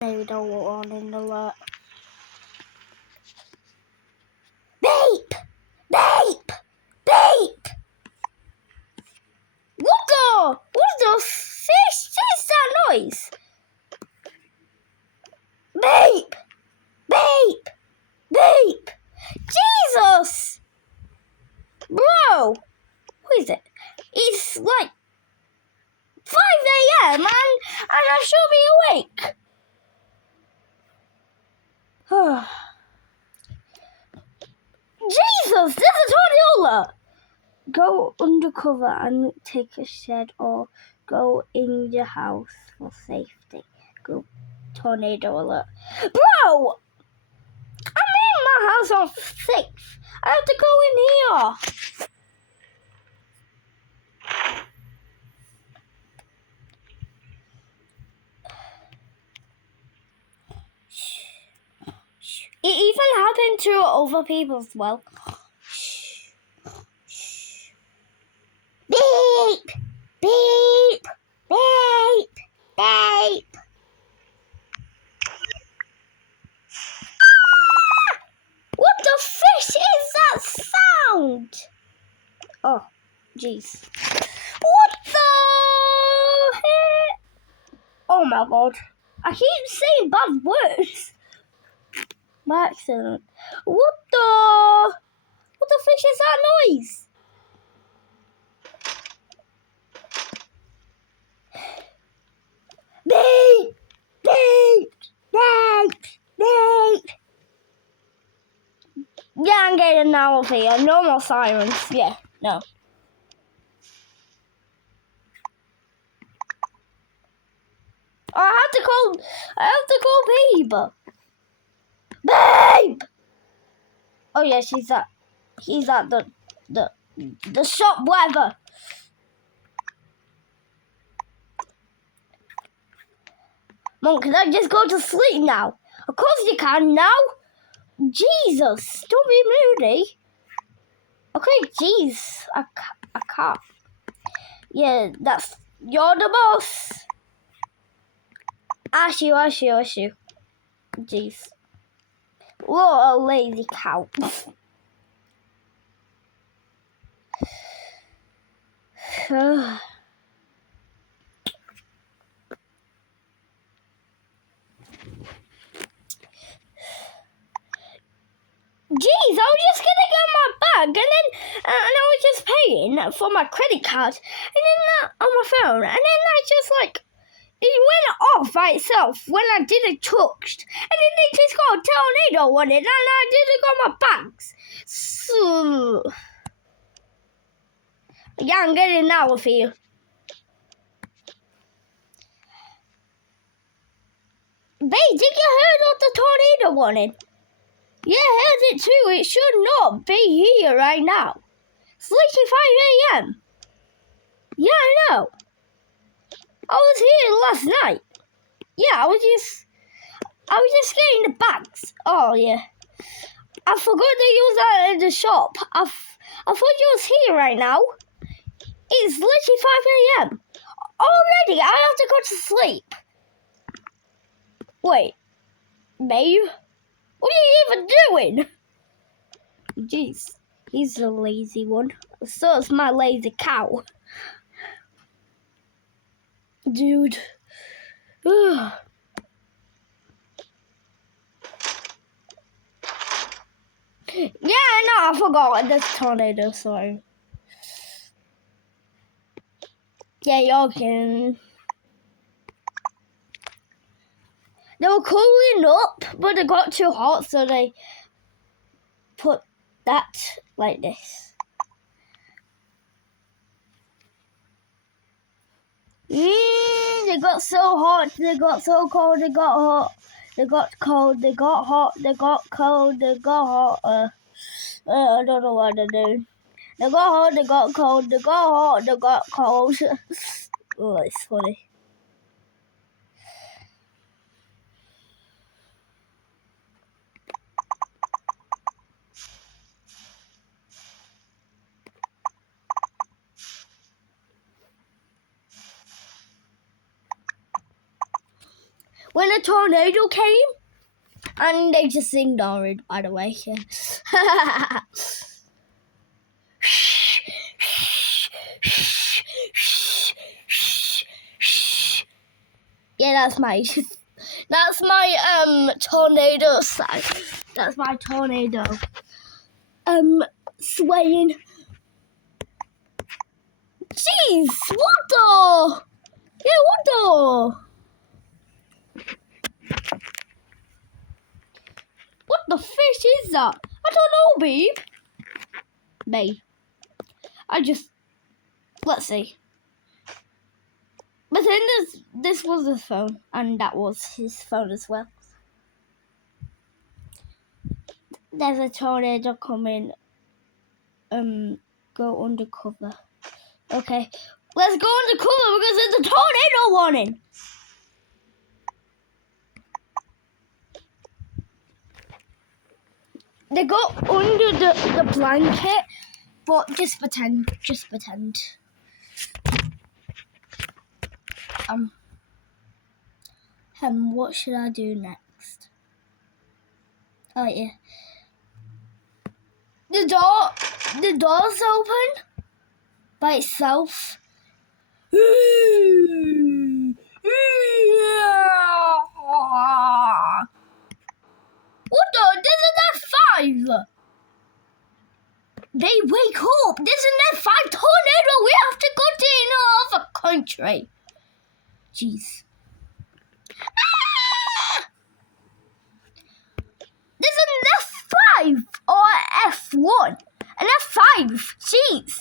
Tornado warning alert. Beep! Beep! Beep! What the fish is that noise? Beep! Beep! Beep! Jesus! Bro! What is it? It's like 5 a.m. and I should be awake. Jesus! There's a tornado alert! Go undercover and take a shed or go in your house for safety. Go tornado alert. Bro! I'm in my house on 6th. I have to go in here. It even happened to other people as well. Beep! Beep! Beep! Beep! What the fish is that sound? Oh, jeez. What the heck? Oh my god. I keep saying bad words. By accident. What the fish is that noise? Beep! Beep! Beep! Beep! Yeah, I'm getting now of here. No more sirens. Yeah, no. I have to call Babe. Babe! Oh yeah, he's at the shop, whatever. Mom, can I just go to sleep now? Of course you can now. Jesus, don't be moody. Okay, jeez, I can't. Yeah, you're the boss. Ash you. Jeez. What a lazy cow. Jeez, I was just gonna get my bag, and then and I was just paying for my credit card, and then on my phone, and then I just like it went off by itself when I didn't touch, and then it just got a tornado on it, and I didn't got my bags. So yeah, I'm getting out of here. Babe, did you heard of the tornado warning? Yeah, I heard it too. It should not be here right now. It's literally 5 a.m. Yeah, I know. I was here last night. Yeah, I was just getting the bags. Oh yeah. I forgot to use that in the shop. I thought you was here right now. It's literally 5 a.m. Already, I have to go to sleep. Wait, babe? What are you even doing? Jeez, he's a lazy one. So is my lazy cow. Dude. Ugh. Yeah, I know, I forgot this tornado, sorry. Yeah, y'all can. They were cooling up, but it got too hot, so they put that like this. They got so hot, they got so cold, they got hot, they got cold, they got hot, they got cold, they got hot. I don't know what to do. They got hot, they got cold, they got hot, they got cold. Oh, it's funny. when a tornado came, and they just ignored it, by the way. Yeah. Yeah, that's my tornado side. That's my tornado. Swaying. Jeez, what the? Yeah, what the? What the fish is that? I don't know, babe. Let's see. But then this was his phone, and that was his phone as well. There's a tornado coming. Go undercover. Okay, let's go undercover because there's a tornado warning. They go under the blanket, but just pretend. What should I do next? Oh yeah. The door's open by itself. What the? This is that 5. They wake up. This is that 5 tornado. We have to go to another country. Jeez. This is an F5 or F1. An F5. Jeez.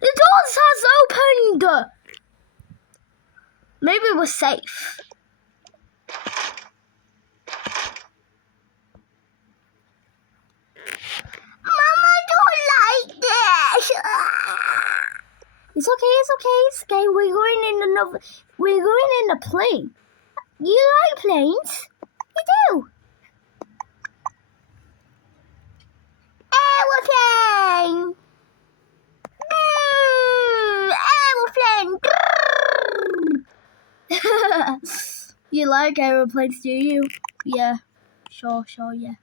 The doors has opened. Maybe we're safe. Mom, I don't like this. It's okay. We're going in a plane. You like planes? You do. Aeroplane. Aeroplane. You like aeroplanes, do you? Yeah. Sure, yeah.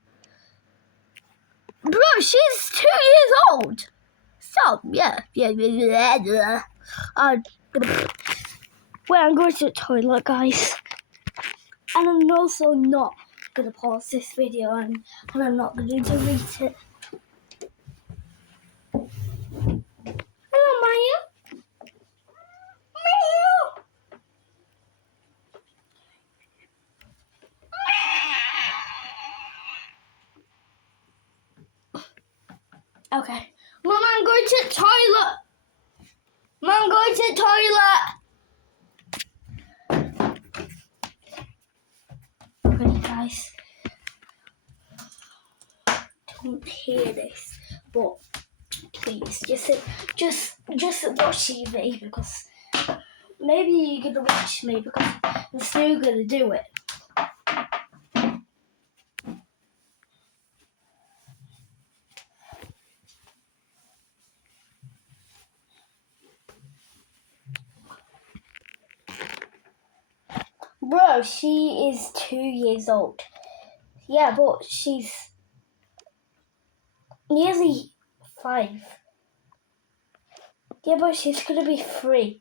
Bro, she's 2 years old. Stop. Yeah. Well, I'm going to the toilet, guys. And I'm also not going to pause this video and I'm not going to delete it. Hello, Maya. Okay. Mom, I'm going to the toilet. Okay, guys. Don't hear this, but please just watch TV because maybe you're gonna watch me because I'm still gonna do it. Bro, she is 2 years old. Yeah, but she's nearly 5. Yeah, but she's gonna be 3.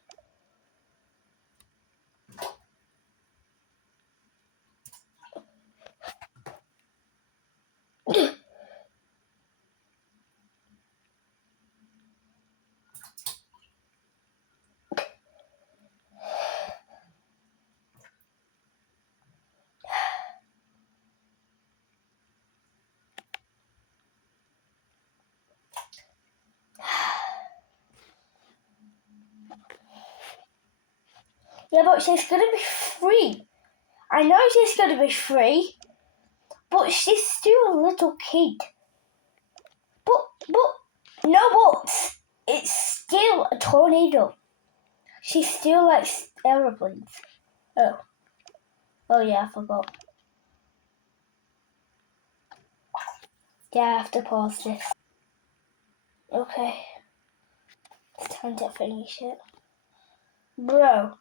Yeah, but she's gonna be 3. I know she's gonna be 3, but she's still a little kid. But it's still a tornado. She still likes aeroplanes. Oh yeah, I forgot. Yeah, I have to pause this. Okay. It's time to finish it. Bro.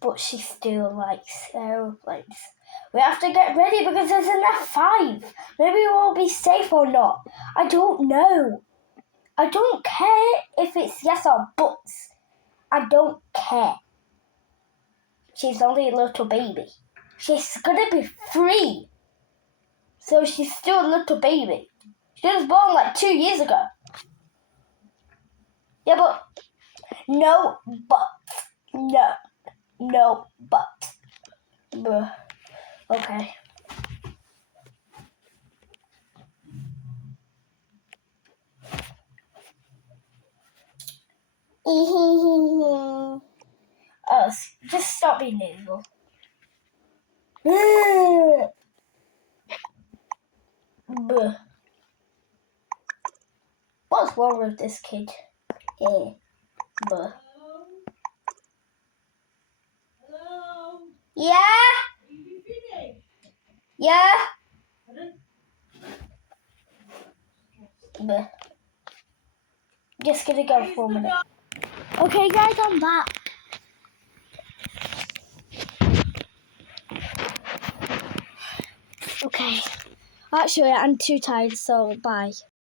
but she still likes aeroplanes. We have to get ready because there's an F5. Maybe we'll be safe or not. I don't know. I don't care if it's yes or buts. I don't care. She's only a little baby. She's gonna be 3. So she's still a little baby. She was born like 2 years ago. Yeah, but no buts. No buts. Bruh. Okay. Oh, just stop being evil. Bruh. What's wrong with this kid? Bruh. Hello? Yeah? You finished? Yeah? Pardon? Bruh. Just gonna go for a minute. Okay, guys, I'm back. Okay. Actually, I'm too tired, so bye.